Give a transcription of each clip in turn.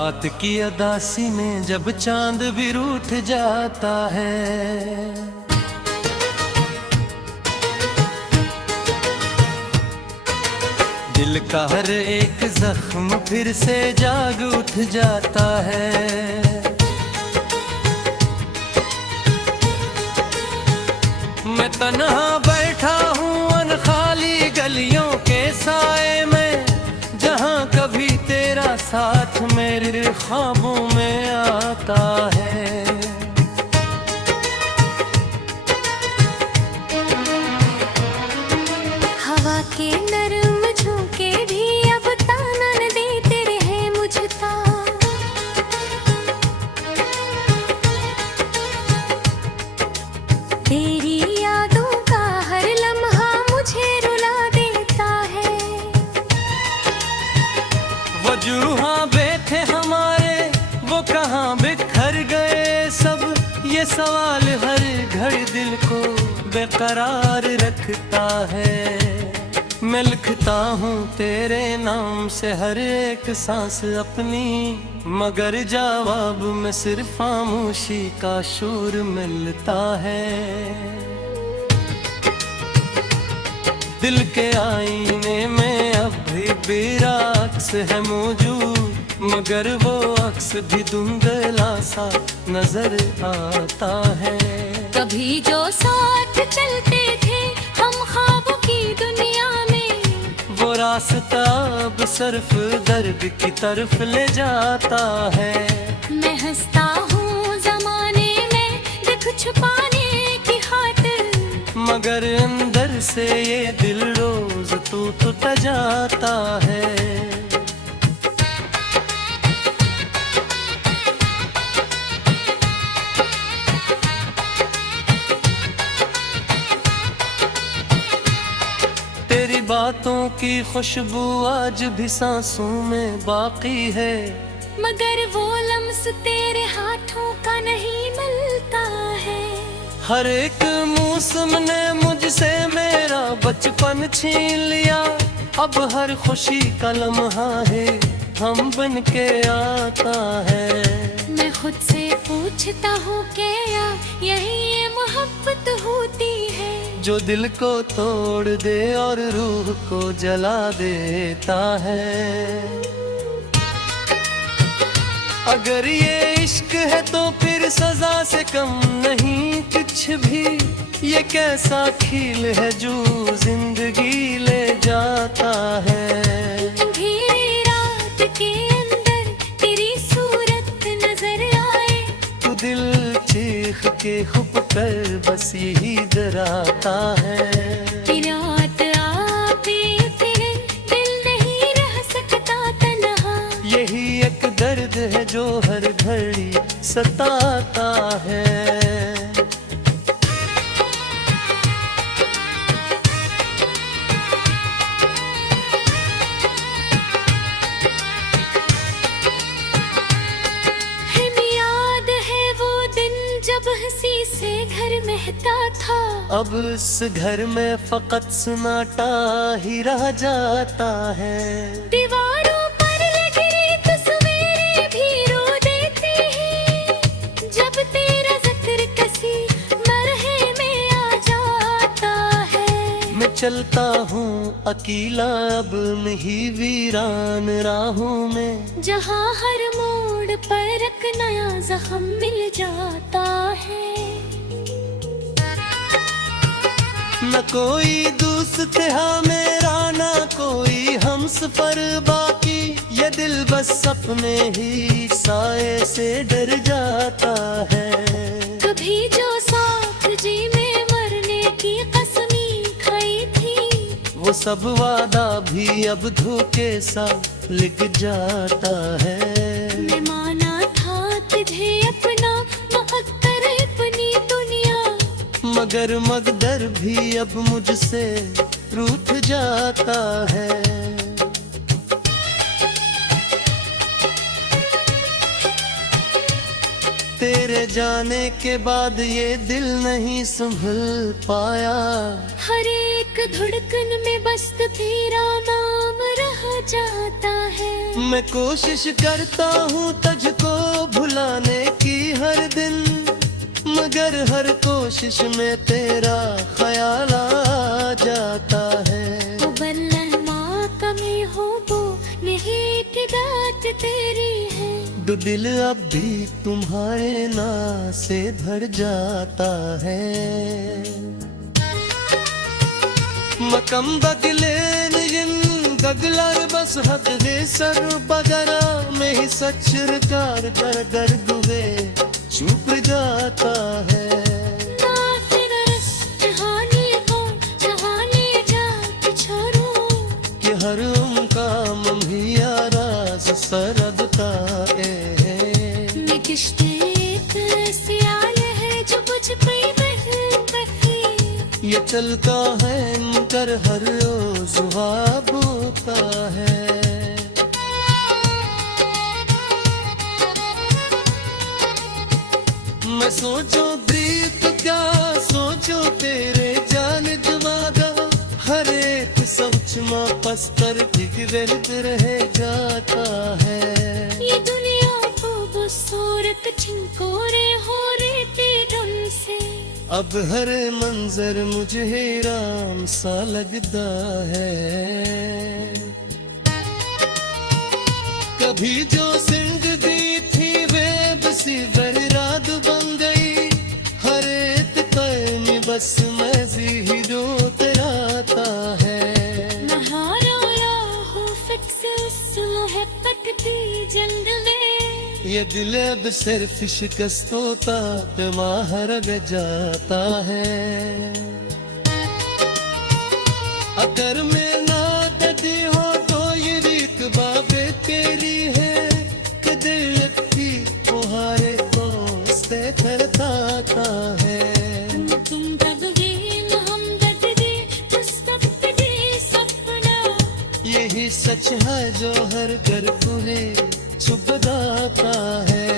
रात की अदासी में जब चांद भी रूठ जाता है, दिल का हर एक जख्म फिर से जाग उठ जाता है। मैं तन्हा बैठा हूँ अनखाली गलियों के साए में, जहाँ कभी तेरा साथ मेरे ख्वाबों में आता है। हवा के नरम झोंके भी अब ताना न देते रहे मुझको, तेरी यादों का हर लम्हा मुझे रुला देता है। वजूहां थे हमारे वो कहाँ बिखर गए सब, ये सवाल हर घड़ी दिल को बेकरार रखता है। मैं लिखता हूँ तेरे नाम से हर एक सांस अपनी, मगर जवाब में सिर्फ खामोशी का शोर मिलता है। दिल के आईने में अब भी मेरा अक्स है मौजूद, मगर वो अक्स भी धुंधला सा नजर आता है। कभी जो साथ चलते थे हम ख्वाबों की दुनिया में, वो रास्ता अब सिर्फ दर्द की तरफ ले जाता है। मैं हंसता हूँ जमाने में दुख छुपाने की खातिर, मगर अंदर से ये दिल रोज टूट जाता है। तेरी बातों की खुशबू आज भी सांसों में बाकी है, मगर वो लम्स तेरे हाथों का नहीं मिलता है। हर एक मौसम ने मुझसे मेरा बचपन छीन लिया, अब हर खुशी का लम्हा है हम बन के आता है। मैं खुद से पूछता हूँ क्या यही ये मोहब्बत होती है, जो दिल को तोड़ दे और रूह को जला देता है। अगर ये इश्क है तो फिर सजा से कम नहीं कुछ भी, ये कैसा खील है जो जिंदगी ले जाता है। अंधेरी रात के अंदर तेरी सूरत नजर आए, तू दिल चीख के खुप कर बस यही डराता है। रात आते तेरे दिल नहीं रह सकता तन्हा, यही एक दर्द है जो हर घड़ी सताता है। जब हंसी से घर महका था, अब इस घर में फकत सन्नाटा ही रह जाता है। दीवारों पर लगी तस्वीरें भी रो देती हैं, जब तेरा जिक्र किसी मरहे में आ जाता है। मैं चलता हूँ अकेला अब नहीं वीरान राहों में, जहाँ हर मोड़ पर एक नया जख्म मिल जाता है। न कोई दोस्त है मेरा ना कोई हमसफर बाकी, ये दिल बस अपने ही साए से डर जाता है। कभी जो साथ जी में मरने की कसमी खाई थी, वो सब वादा भी अब धोखे सा लिख जाता है। मैं माना था तुझे अपना मुक़द्दर अपनी दुनिया, मगर मकदर भी अब मुझसे रूठ जाता है। तेरे जाने के बाद ये दिल नहीं संभल पाया, हर एक धड़कन में बस तेरा नाम रहा जाता है। मैं कोशिश करता हूँ तुझको भुलाने की हर दिन, मगर हर कोशिश में तेरा ख्याल आ जाता है। वो बल्लमा कमी हो वो नहीं कि बात तेरी है। दो दिल अब भी तुम्हारे नाम से भर जाता है। मकम बदलेन इन गगलर बस हद है सर बगरा में ही सचरकार कर दर्द वे चुप जाता है। ना फिर रस जहानी को जहानी जा छोड़ो कि हर काम भी राज सरदता है। मैं किश्ते सियाल है जो बुझ गई बही। ये चलता है मगर हर रोज ख्वाब होता है। मैं सोचो प्रीत क्या सोचो तेरे जान जवादा, हर एक सोच माँ पस्तर बिगड़ रह जाता है। ये दुनिया को सूरत छिंकोरे हो रेती ढूंढ से। अब हर मंजर मुझे हैरान सा लगता है। कभी जो जिंदगी थी वे बसी बर्बाद बन गई, हर एक कर्म बस मजी ही रोते रहता है। नहारा हो फिक्स उस मोहब्बत की जंग में। ये दिल अब सिर्फ शिकस्त होता माहर जाता है। अगर मैं ना ददी हो तो ये रीत बाबे तेरी है कि दिल की तुम्हारे दोस्ते करता है। तुम बदगीन हम बदगी मुस्तकबिल सपना। यही सच है जो हर घर पूरे चुप जाता है।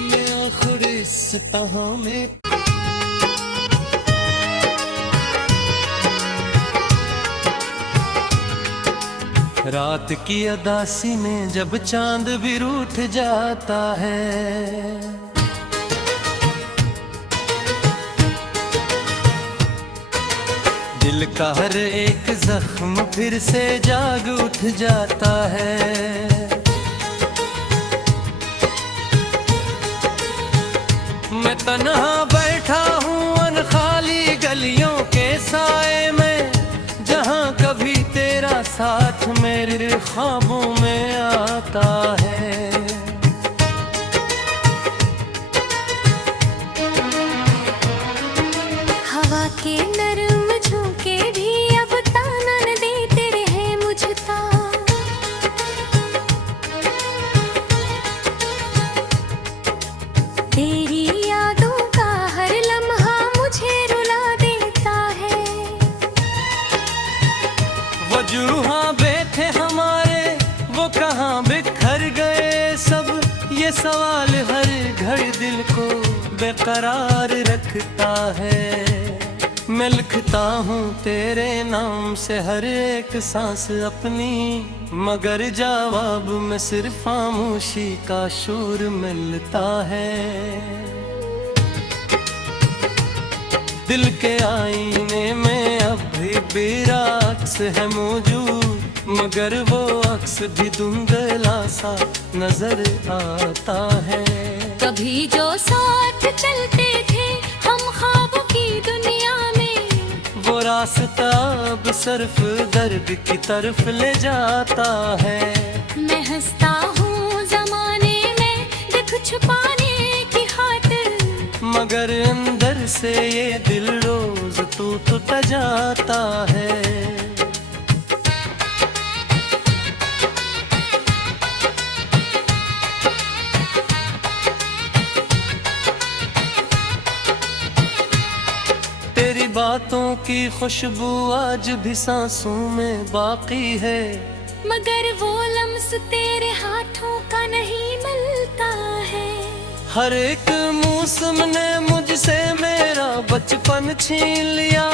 मैं आखिर इस तहाँ में रात की अदासी में जब चांद भी रूठ जाता है। दिल का हर एक जख्म फिर से जाग उठ जाता है। मैं तन्हा बैठा हूँ अनखाली गलियों के साए में, जहाँ कभी तेरा साथ मेरे ख्वाबों में आता है। हवा के नरम झोंके भी अब ताना न देते रहे मुझता। तेरी यादों का हर लम्हा मुझे रुला देता है। वजूहां थे हमारे वो कहाँ बिखर गए सब, ये सवाल हर घड़ी दिल को बेकरार रखता है। मैं लिखता हूँ तेरे नाम से हर एक सांस अपनी, मगर जवाब में सिर्फ खामोशी का शोर मिलता है। दिल के आईने में अभी भी अक्स है मौजूद, मगर वो अक्स भी धुंधला सा नजर आता है। कभी जो साथ चलते थे हम ख्वाबों की दुनिया में, वो रास्ता अब सिर्फ दर्द की तरफ ले जाता है। मैं हंसता हूँ जमाने में दुख छुपाने की खातिर, मगर अंदर से ये दिल रोज टूटता जाता है। तेरी बातों की खुशबू आज भी सांसों में बाकी है, मगर वो लम्स तेरे हाथों का नहीं मिलता हर एक मौसम ने मुझसे मेरा बचपन छीन लिया।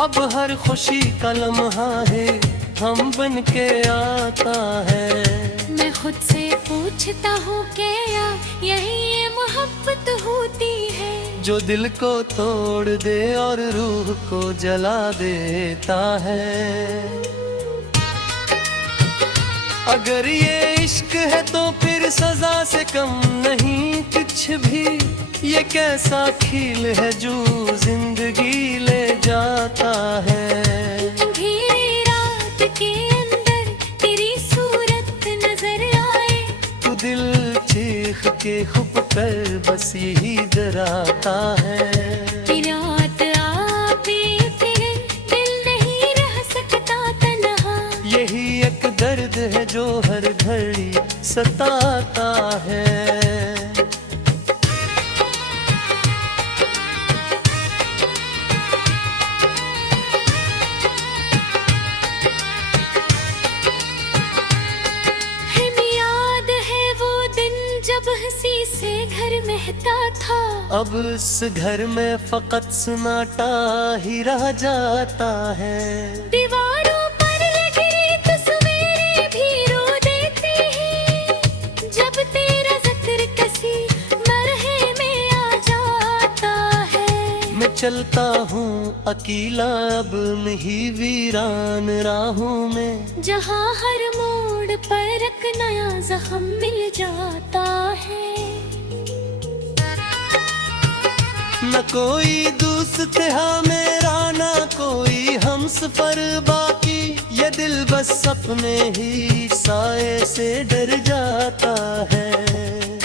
अब हर खुशी का लम्हा है हम बन के आता है। मैं खुद से पूछता हूँ क्या यही ये मोहब्बत होती है, जो दिल को तोड़ दे और रूह को जला देता है। अगर ये इश्क है तो फिर सजा से कम नहीं कुछ भी। ये कैसा खील है जो जिंदगी ले जाता है। अंधेरी रात के अंदर तेरी सूरत नजर आए, तो दिल चीख के खुप कर बस यही डराता है। रात आवे फिर दिल नहीं रह सकता तन्हा, यही एक दर्द है जो हर घड़ी सताता है। हमें याद है वो दिन जब हंसी से घर महता था, अब इस घर में फकत सन्नाटा ही रह जाता है। दीवारों पर लगी तस्वीरें भी रो देती हैं, जब तेरा जिक्र किसी मरहे में आ जाता है। मैं चलता हूँ अकेला अब नहीं वीरान राहों में, जहाँ हर मोड़ पर एक नया जख्म मिल जाता है। न कोई दोस्त है मेरा ना कोई हमसफर बाकी। ये दिल बस अपने ही साए से डर जाता है।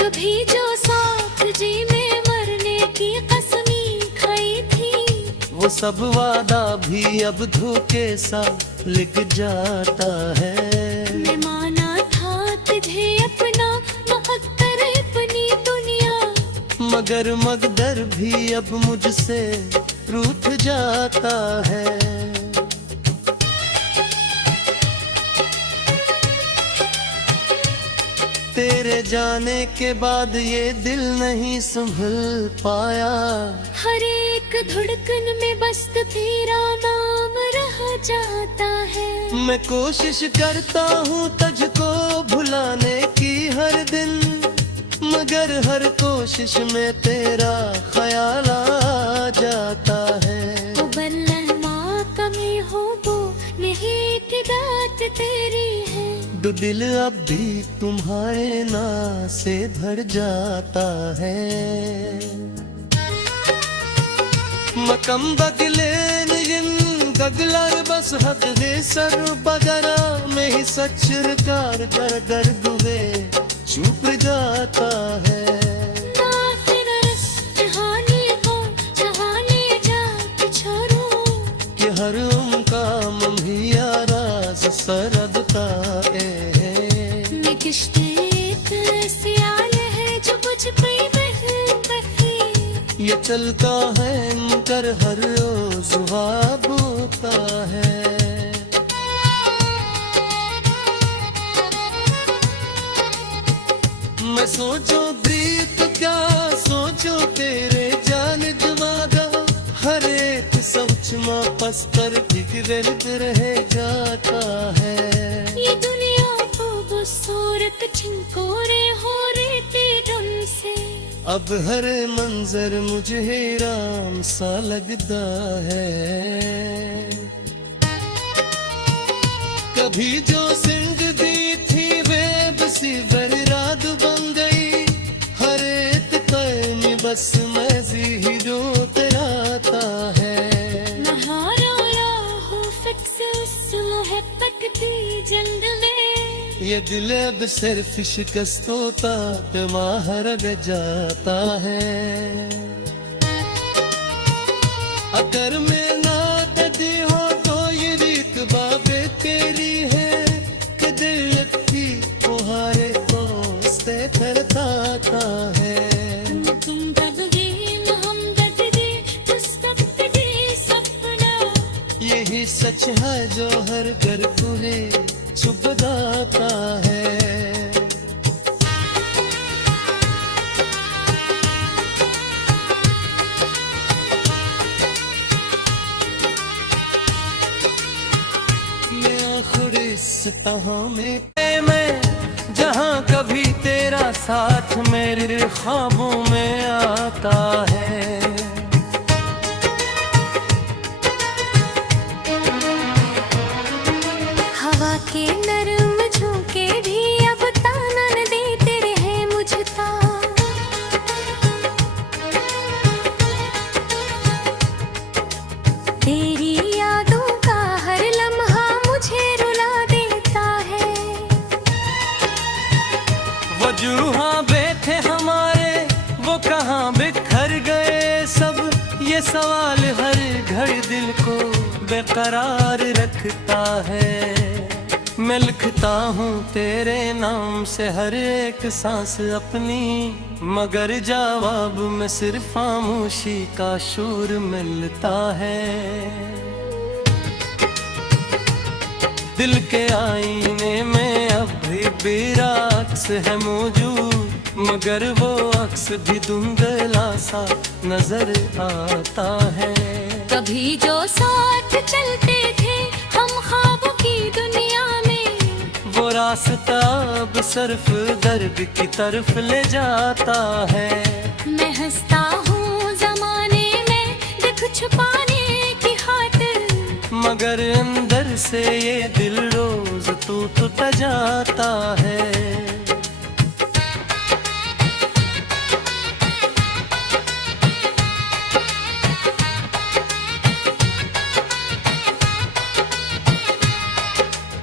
कभी जो साथ जी में मरने की कसमी खाई थी, वो सब वादा भी अब धोखे सा लिख जाता है। मैं माना था तुझे अपना मुकद्दर अपनी दुनिया, मगर मकदर भी अब मुझसे रूठ जाता है। तेरे जाने के बाद ये दिल नहीं संभल पाया। हर एक धड़कन में बस तेरा नाम रह जाता है। मैं कोशिश करता हूँ तुझको भुलाने की हर दिन, मगर हर कोशिश में तेरा ख्याल आ जाता है। वो बल्लन माँ कमी हो वो नहीं की बात तेरी है, दो दिल अब भी तुम्हारे नाम से भर जाता है। मकम बदलेन इन गगलर बस हक दे सर बगरा में ही सचरकार गर गर दुबे चुप जाता है। ना फिर रस जहानी को जहानी जा पिछड़ो, कि हर उनका मम्हिया राज सरद का मैं किश्ते एक सियाल है जो मुझ पे बह बही, ये चलता है मगर हर रोज ख्वाब होता है। मैं सोचो प्रीत क्या सोचो तेरे जान जमादा, हर एक सोच में पस्तर बिगड़ रह जाता है। ये दुनिया को वो सूरत छिनकोरे हो रही तेरन से, अब हर मंजर मुझे हैरान सा लगता है। कभी जो जिंदगी थी बेबसी बर्बाद बन गई, हर एक कर्म बस मजी ही रोक आता है। मैं हारा हूँ फिक्स उस मोहब्बत की जंग में, ये दिल अब सिर्फ शिकस्त होता पे माहर जाता है। अगर मैं ना ददी हो तो ये रीत बाबे तेरी है, कि दिल की तुम्हारे दोस्ते करता है। तुम बदगीन हम बदगे उस वक्त दे सपना, यही सच है जो हर घर पूरे छुप जाता है। गुलिस्तां में मैं जहाँ कभी तेरा साथ मेरे ख्वाबों में आता है। हवा के नरम झोंके भी अब ताना न देते रहे मुझता। तेरी यादों का हर लम्हा मुझे रुला देता है। वजूहां थे हमारे वो कहाँ बिखर गए सब, ये सवाल हर घड़ी दिल को बेकरार रखता है। मैं लिखता हूँ तेरे नाम से हर एक सांस अपनी, मगर जवाब में सिर्फ खामोशी का शोर मिलता है। दिल के आईने में अब भी मेरा अक्स है मौजूद, मगर वो अक्स भी धुंधला सा नजर आता है। कभी जो साथ चलते थे हम ख्वाबों की दुनिया में, वो रास्ता अब सिर्फ दर्द की तरफ ले जाता है। मैं हंसता हूँ जमाने में दुख छुपाने की खातिर, मगर अंदर से ये दिल रोज टूटता जाता है।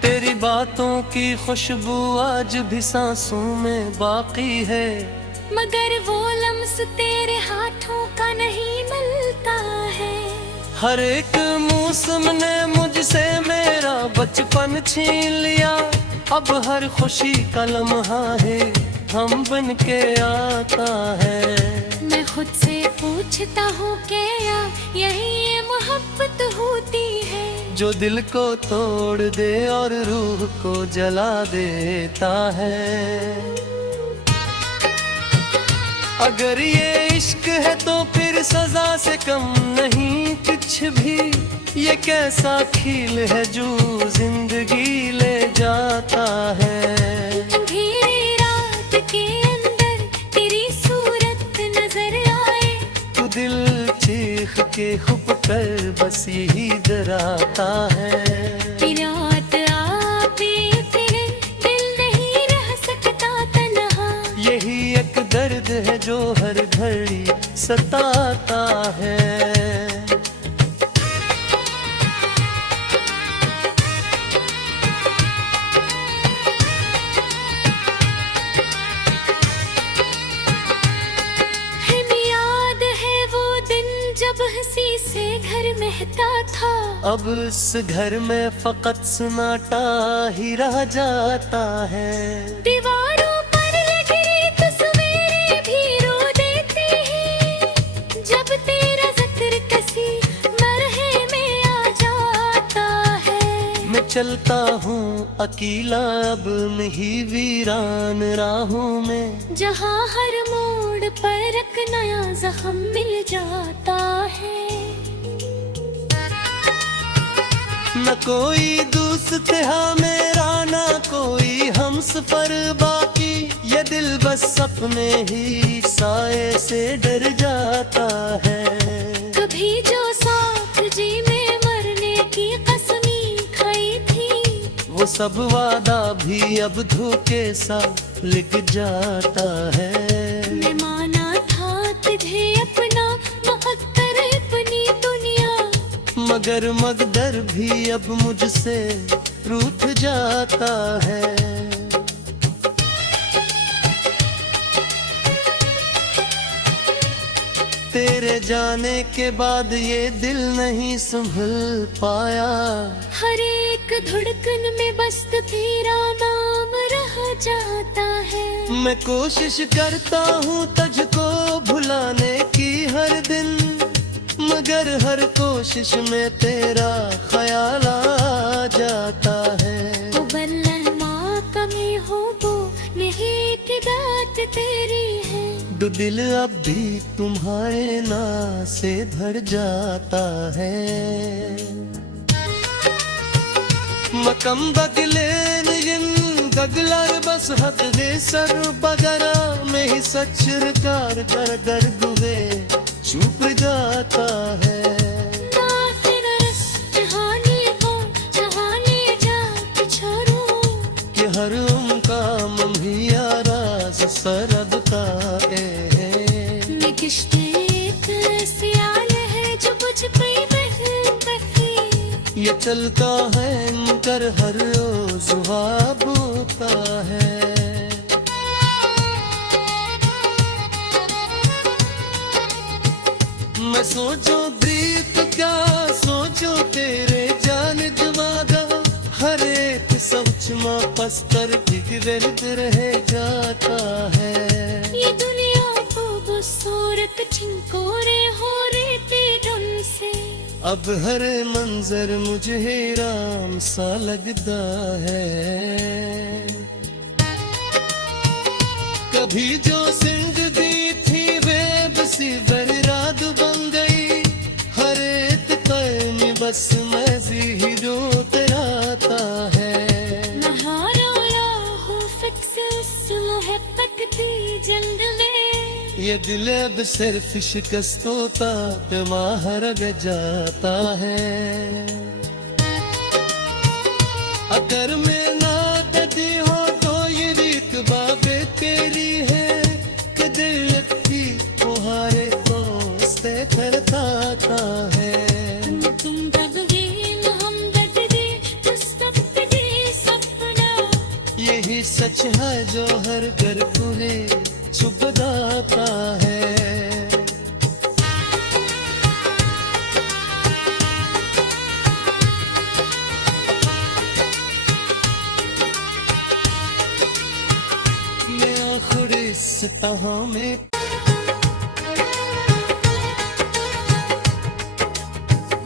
तेरी बातों की खुशबू आज भी सांसों में बाकी है, मगर वो लम्स तेरे हाथों का नहीं मिलता है। हर एक मौसम ने मुझसे मेरा बचपन छीन लिया, अब हर खुशी का लम्हा है हम बन के आता है। मैं खुद से पूछता हूँ क्या यही ये मोहब्बत होती है, जो दिल को तोड़ दे और रूह को जला देता है। अगर ये इश्क है तो फिर सजा से कम नहीं कुछ भी, ये कैसा खील है जो जिंदगी ले जाता है। अंधेरी रात के अंदर तेरी सूरत नजर आए, तू दिल चीख के खुप कर बस यही डराता है। रात आवे फिर दिल नहीं रह सकता तन्हा, यही एक दर्द है जो हर घड़ी सताता है। हमें याद है वो दिन जब हंसी से घर महता था, अब इस घर में फकत सन्नाटा ही रह जाता है। दीवारों पर लगी तस्वीरें भी रो देती हैं, जब तेरा जिक्र किसी मरहे में आ जाता है। मैं चलता हूँ अकेला अब नहीं वीरान राहों में, जहाँ हर मोड़ पर एक नया जख्म मिल जाता है। न कोई दोस्त है मेरा ना कोई हमसफर बाकी, ये दिल बस अपने ही साए से डर जाता है। कभी जो साथ जी में मरने की कसमी खाई थी, वो सब वादा भी अब धोखे सा लिख जाता है। मैं माना था तुझे अपना मुकद्दर अपनी दुनिया, मगर मकदर भी अब मुझसे रूठ जाता है। तेरे जाने के बाद ये दिल नहीं संभल पाया, हर एक धड़कन में बस तेरा नाम रह जाता है। मैं कोशिश करता हूँ तुझको भुलाने की हर दिन, मगर हर कोशिश में तेरा ख्याल आ जाता है। वो बल्लह माँ कमी हो वो नहीं की बात तेरी है, दो दिल अब भी तुम्हारे ना से भर जाता है। Makam badilen daglar bas hak de sar bagara में ही सचरकार घर घर गुवे चुप जाता है ना फिर रस कहानी को जहानी जा के छोड़ो कि हर उनका भी राज सरद का मैं किश्ते ऐसी आल है जो बुझ गई ये चलता है कर हर रोज ख्वाब होता है मैं सोचो प्रीत क्या सोचो तेरे जान जवादा हर एक सोच में पस्तर बिगड़ रह जाता है ये दुनिया खूबसूरत छिंकोरे हो रही तेरन से अब हर मंजर मुझे हैरान सा लगता है कभी जो सिंध दी थी बेबसी बर्बाद बन गई हर एक कर्म बस मजी ही रोते आता है नहारा हो फिक्स मोहब्बत की जंग में ये दिल अब सिर्फ शिकस्त होता पे माहर जाता है अगर मैं ना कदी हो तो ये रीत बाबे तेरी है कि दिल की तुम्हारे दोस्त करता है तुम बदगीन हम बदगे तो सब दे सपना यही सच है जो हर घर को है छुप जाता है मैं आखिर इस तहाँ में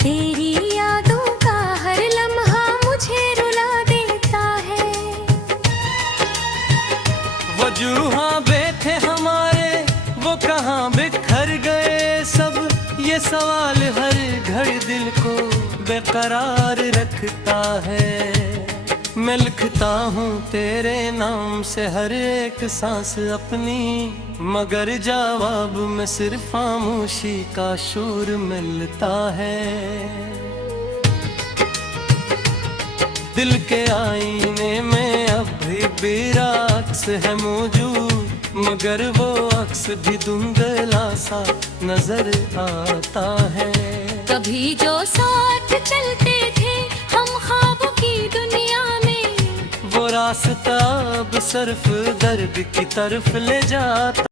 तेरी यादों का हर लम्हा मुझे रुला देता है वजूहा थे हमारे वो कहाँ बिखर गए सब ये सवाल हर घड़ी दिल को बेकरार रखता है मैं लिखता हूँ तेरे नाम से हर एक सांस अपनी मगर जवाब में सिर्फ खामोशी का शोर मिलता है दिल के आईने में अब भी अक्स है मौजूद मगर वो अक्स भी धुंधला सा नजर आता है कभी जो साथ चलते थे हम ख्वाबों की दुनिया में वो रास्ता अब सिर्फ दर्द की तरफ ले जाता